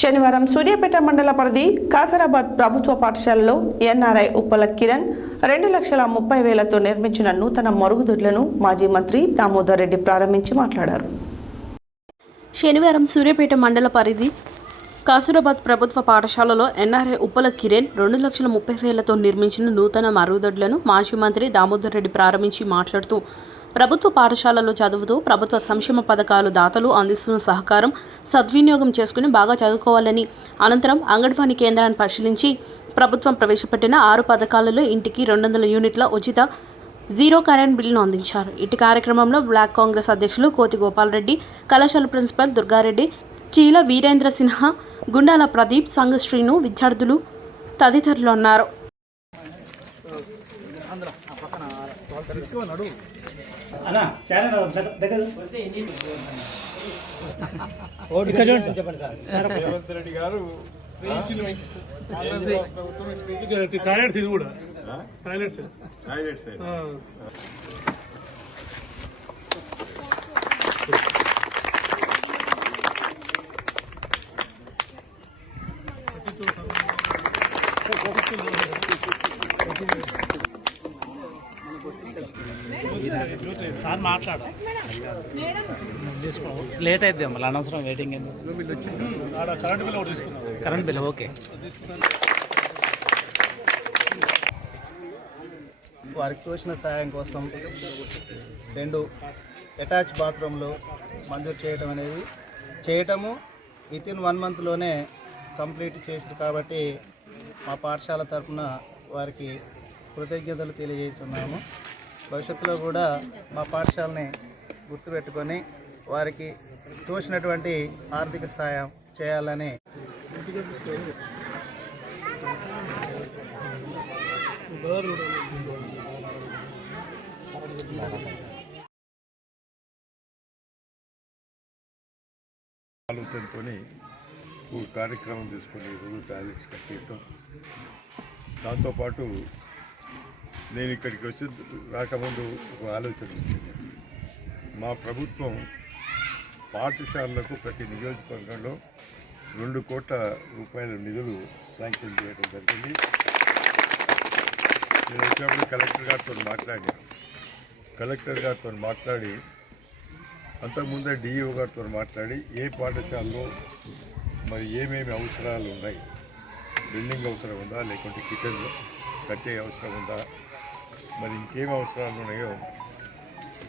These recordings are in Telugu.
శనివారం సూర్యాపేట మండల పరిధి కాసరాబాద్ ప్రభుత్వ పాఠశాలలో ఎన్ఆర్ఐ ఉప్పల కిరణ్ రెండు లక్షల ముప్పై వేలతో నిర్మించిన నూతన మరుగుదొడ్లను మాజీ మంత్రి దామోదర్ రెడ్డి ప్రారంభించి మాట్లాడారు. శనివారం సూర్యాపేట మండల పరిధి కాసురాబాద్ ప్రభుత్వ పాఠశాలలో ఎన్ఆర్ఐ ఉప్పల కిరణ్ రెండు లక్షల ముప్పై వేలతో నిర్మించిన నూతన మరుగుదొడ్లను మాజీ మంత్రి దామోదర్ రెడ్డి ప్రారంభించి మాట్లాడుతూ ప్రభుత్వ పాఠశాలలో చదువుతూ ప్రభుత్వ సంక్షేమ పథకాలు దాతలు అందిస్తున్న సహకారం సద్వినియోగం చేసుకుని బాగా చదువుకోవాలని అనంతరం అంగన్వాడీ కేంద్రాన్ని పరిశీలించి ప్రభుత్వం ప్రవేశపెట్టిన ఆరు పథకాలలో ఇంటికి రెండు వందల యూనిట్ల ఉచిత జీరో కరెంట్ బిల్లును అందించారు. ఇటు కార్యక్రమంలో బ్లాక్ కాంగ్రెస్ అధ్యక్షులు కోతి గోపాలరెడ్డి కళాశాల ప్రిన్సిపల్ దుర్గారెడ్డి చీల వీరేంద్ర సిన్హా గుండాల ప్రదీప్ సంఘ శ్రీను విద్యార్థులు తదితరులు ఉన్నారు అన్నా చాలా దగ్గర. ఇక్కడ చూడండి సార్. రేవంత్ రెడ్డి గారు టాయిలెట్స్ ఇది కూడా. టాయిలెట్స్. టాయిలెట్స్ సార్ మాట్లాడ. లేట్ అయితే మళ్ళీ అనవసరం వెయిటింగ్ కరెంట్ బిల్ ఓకే. వారికి తోచిన సహాయం కోసం రెండు అటాచ్ బాత్రూమ్లు మంజూరు చేయటం అనేది చేయటము విత్ ఇన్ వన్ మంత్లోనే కంప్లీట్ చేసారు కాబట్టి మా పాఠశాల తరఫున వారికి కృతజ్ఞతలు తెలియజేస్తున్నాము. భవిష్యత్తులో కూడా మా పాఠశాలని గుర్తుపెట్టుకొని వారికి తోచినటువంటి ఆర్థిక సహాయం చేయాలని ఆలోచనతో కార్యక్రమం తీసుకొని ఈరోజు టాయిలెట్స్ కట్టేయటం. దాంతోపాటు నేను ఇక్కడికి వచ్చి రాకముందు ఒక ఆలోచన వచ్చింది మా ప్రభుత్వం పాఠశాలలకు ప్రతి నియోజకవర్గంలో రెండు కోట్ల రూపాయల నిధులు శాంక్షన్ చేయడం జరిగింది. నేను వచ్చినప్పుడు కలెక్టర్ గారితో మాట్లాడాను. కలెక్టర్ గారితో మాట్లాడి అంతకుముందే డిఈఓ గారితో మాట్లాడి ఏ పాఠశాలలో మరి ఏమేమి అవసరాలు ఉన్నాయి? బిల్డింగ్ అవసరం ఉందా? లేకుంటే కిచెన్ కట్టే అవసరం ఉందా? మరి ఇంకేం అవసరాలు ఉన్నాయో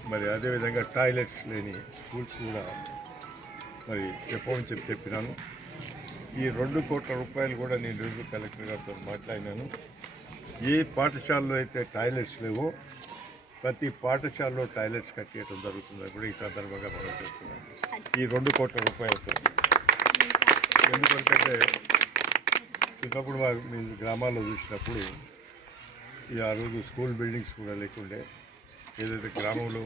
మరి అదేవిధంగా టాయిలెట్స్ లేని స్కూల్స్ కూడా మరి చెప్పమని చెప్పి చెప్పినాను. ఈ రెండు కోట్ల రూపాయలు కూడా నేను రోజు కలెక్టర్ గారితో మాట్లాడినాను. ఏ పాఠశాలలో అయితే టాయిలెట్స్ లేవో ప్రతి పాఠశాలలో టాయిలెట్స్ కట్టేయడం జరుగుతుందని కూడా ఈ సందర్భంగా మనం చేస్తున్నాం ఈ రెండు కోట్ల రూపాయలతో. ఎందుకంటే చిన్నప్పుడు మా మీ గ్రామాల్లో చూసినప్పుడు ఈ ఆ రోజు స్కూల్ బిల్డింగ్స్ కూడా లేకుండే. ఏదైతే గ్రామంలో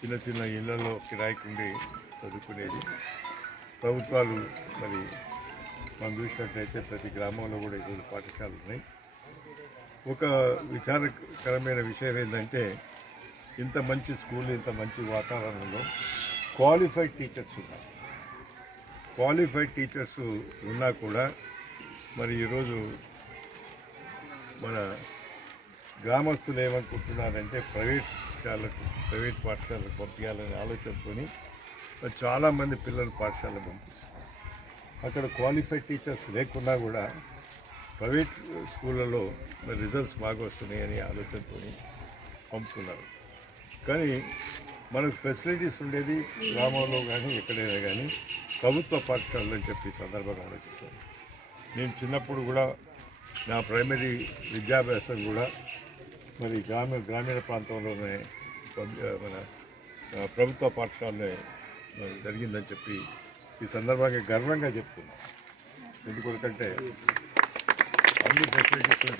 చిన్న చిన్న ఇళ్ళలో కిరాయికి ఉండి చదువుకునేది. ప్రభుత్వాలు మరి మనం చూసినట్లయితే ప్రతి గ్రామంలో కూడా ఈరోజు పాఠశాలలు ఉన్నాయి. ఒక విచారకరమైన విషయం ఏంటంటే ఇంత మంచి స్కూల్ ఇంత మంచి వాతావరణంలో క్వాలిఫైడ్ టీచర్స్ ఉన్నారు. క్వాలిఫైడ్ టీచర్స్ ఉన్నా కూడా మరి ఈరోజు మన గ్రామస్తులు ఏమనుకుంటున్నారంటే ప్రైవేట్ శాలకు ప్రైవేట్ పాఠశాలకు పంపించాలనే ఆలోచనతోని చాలామంది పిల్లలు పాఠశాలకు పంపిస్తారు అక్కడ క్వాలిఫైడ్ టీచర్స్ లేకున్నా కూడా ప్రైవేట్ స్కూళ్ళలో రిజల్ట్స్ బాగా వస్తున్నాయని ఆలోచనతో పంపుతున్నారు. కానీ మనకు ఫెసిలిటీస్ ఉండేది గ్రామంలో కానీ ఎక్కడైనా కానీ ప్రభుత్వ పాఠశాలలు అని చెప్పి సందర్భంగా ఆలోచిస్తాను నేను చిన్నప్పుడు కూడా నా ప్రైమరీ విద్యాభ్యాసం కూడా మరి గ్రామీణ గ్రామీణ ప్రాంతంలోనే మన ప్రభుత్వ పాఠశాలనే జరిగిందని చెప్పి ఈ సందర్భంగా గర్వంగా చెప్తున్నాం. ఎందుకంటే అన్ని ఫెసిలిటీస్